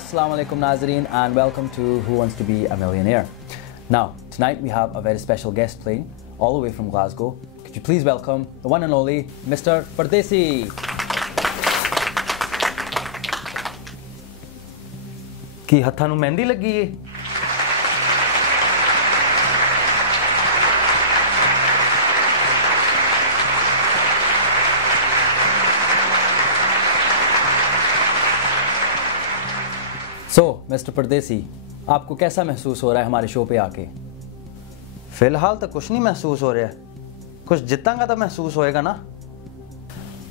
Assalamu alaikum Nazreen and welcome to Who Wants to Be a Millionaire. Now, tonight we have a very special guest playing all the way from Glasgow. Could you please welcome the one and only Mr. Pardesi? ਕੀ ਹੱਥਾਂ ਨੂੰ ਮਹਿੰਦੀ ਲੱਗੀ ਏ? So, Mr. Pardesi, आपको कैसा महसूस हो रहा है हमारे शो पे आके? फिलहाल तो कुछ नहीं महसूस हो रहा है, कुछ जितांगा तो महसूस होएगा ना।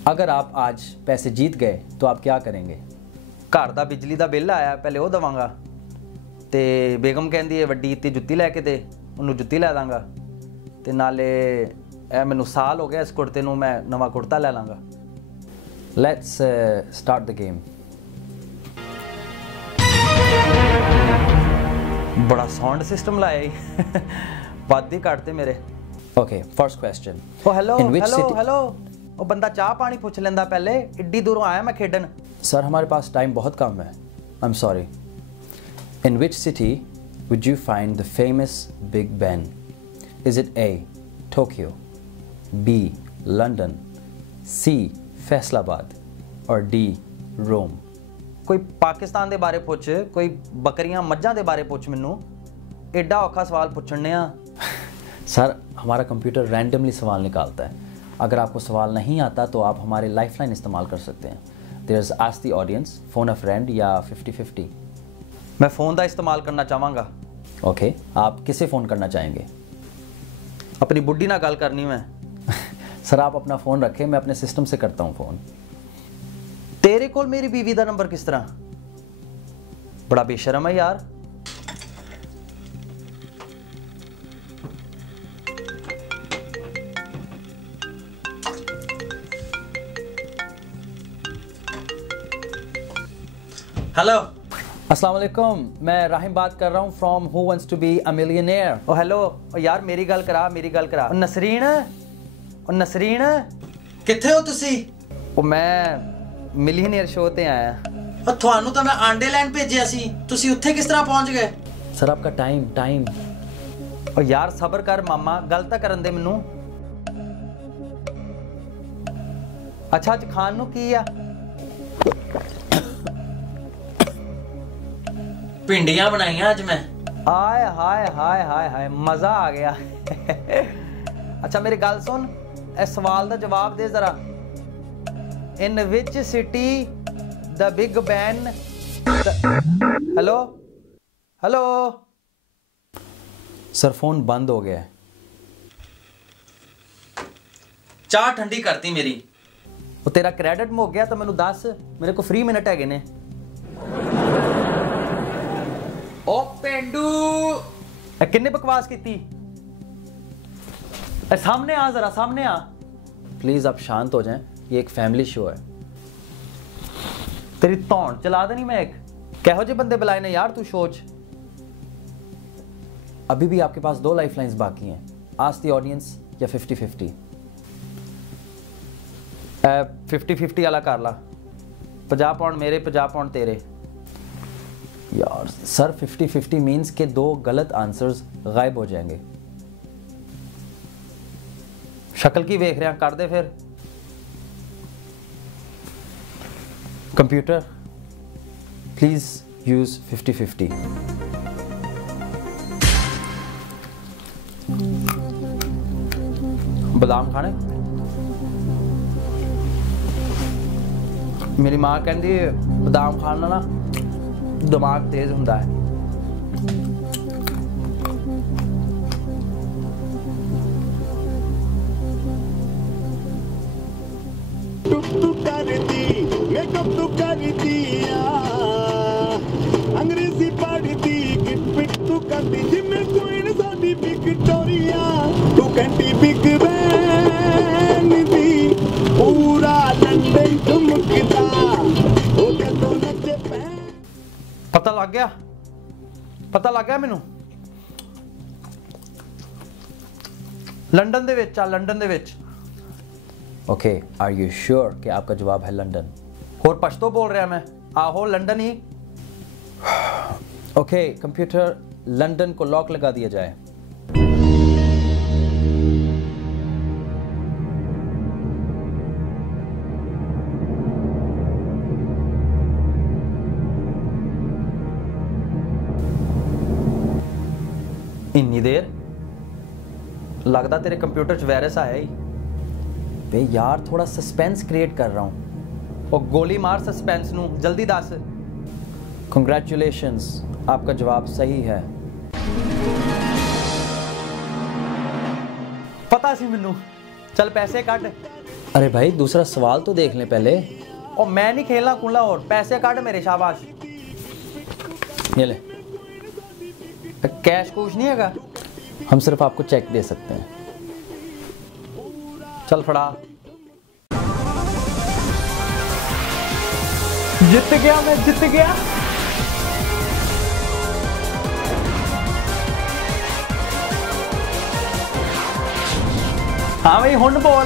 अगर आप आज पैसे जीत गए तो आप क्या करेंगे? घर दा बिजली दा बिल आया, पहले वो दवांगा ते बेगम कहंदी है वड्डी ते जुत्ती लैके दे, उन्होंने जुत्ती लै दांगा ते नाले मैनू साल हो गया इस कुर्ते नू, मैं नवा कुर्ता लै लांगा। Let's start the game. बड़ा साउंड सिस्टम लाया ही वादी काटते मेरे। Okay, first question. ओ hello In which hello city- hello ओ बंदा चाह पानी पुछ लेंदा पहले, इड्डी दूरों आया मैं खेडन। सर हमारे पास टाइम बहुत कम है। I'm sorry. In which city would you find the famous Big Ben? Is it A. Tokyo, B. London, C. Faisalabad or D. Rome? कोई पाकिस्तान दे बारे पुछ, कोई बकरियां मज्जां दे बारे पुछ, मैनू एडा औखा सवाल पुछने आ। सर हमारा कंप्यूटर रैंडमली सवाल निकालता है। अगर आपको सवाल नहीं आता तो आप हमारे लाइफलाइन इस्तेमाल कर सकते हैं। There is ask the audience, phone a friend या 50-50। मैं फ़ोन का इस्तेमाल करना चाहांगा। ओके, आप किसे फ़ोन करना चाहेंगे? अपनी बुढ़ी नाल गल करनी मैं। सर आप अपना फ़ोन रखें, मैं अपने सिस्टम से करता हूँ फ़ोन। तेरे कोल मेरी बीवी का नंबर किस तरह? बड़ा बेशरम है यार। हेलो अस्सलाम वालेकुम, मैं राहिम बात कर रहा हूँ from who wants to be a millionaire. ओ हेलो ओ यार मेरी गल करा, मेरी गल करा। ओ नसरीन किथे हो तुसी? ओ मैं मिलियनेयर शो ते आया। ਉਹ ਤੁਹਾਨੂੰ ਤਾਂ ਮੈਂ ਆਂਡੇ ਲੈਣ ਭੇਜਿਆ ਸੀ, ਤੁਸੀਂ ਉੱਥੇ ਕਿਸ ਤਰ੍ਹਾਂ ਪਹੁੰਚ ਗਏ? सर आपका टाइम। ओ यार सबर कर मामा, गल तां करन दे मैनू। अच्छा अज खान नू की आ? ਭਿੰਡੀਆਂ ਬਣਾਈਆਂ ਅੱਜ ਮੈਂ। हाय हाय हाय हाय हाय मजा आ गया। अच्छा मेरी गल सुन, इस सवाल का जवाब दे जरा। In which city the Big Ben. Hello hello sir phone बंद हो गया है। ਚਾਹ ਠੰਡੀ ਕਰਤੀ ਮੇਰੀ। वो तेरा क्रेडिट मुक गया तो मैनू दस, मेरे को फ्री मिनट है ने। ਉਹ ਪਿੰਡੂ किन्ने बकवास की? सामने आ जरा, सामने आ। प्लीज़ आप शांत हो जाएं, ये एक फैमिली शो है। तेरी धौन चला देनी मैं एक। कहो जे बंदे बुलाए ने यार तू सोच। अभी भी आपके पास 2 लाइफलाइंस बाकी हैं। आस्क द ऑडियंस या 50-50। 50-50 वाला कर ला। 50 पाउंड मेरे, 50 पाउंड तेरे। यार सर 50-50 मीन्स के 2 गलत आंसर्स गायब हो जाएंगे। शक्ल की वेख रहा, कर दे फिर। Computer please use 50-50। बादाम खाने? मेरी मां कहती बादाम खाना ना दिमाग तेज हुंदा है। टुक करती मेकअप तू करती अंग्रेजी पढ़ती किट पिट तू करती जिम्मे कोई साडी विक्टोरिया तू कहती बिग बैन दी पूरा लंदन चमकदा ओदे तो नचे पैन। पता लग गया मैनू। लंदन दे विच आ, लंदन दे विच। ओके, आर यू श्योर कि आपका जवाब है लंदन? होर पछतो बोल रहा मैं? आहो लंदन ही। ओके कंप्यूटर, लंदन को लॉक लगा दिया जाए। इन्नी देर लगता तेरे कंप्यूटर च वायरस आया ही। बे यार थोड़ा सस्पेंस क्रिएट कर रहा हूँ। और गोली मार सस्पेंस नू, जल्दी दस। कंग्रेचुलेशंस, आपका जवाब सही है। पता सी मैनू। चल पैसे कट। अरे भाई दूसरा सवाल तो देख लें पहले। और मैं नहीं खेलना कुला, और पैसे कट मेरे, शाबाश। ये ले। कैश कुछ नहीं हैगा? हम सिर्फ आपको चेक दे सकते हैं। चल फड़ा। जित गया मैं, जित गया। हाँ भाई हुन बोल।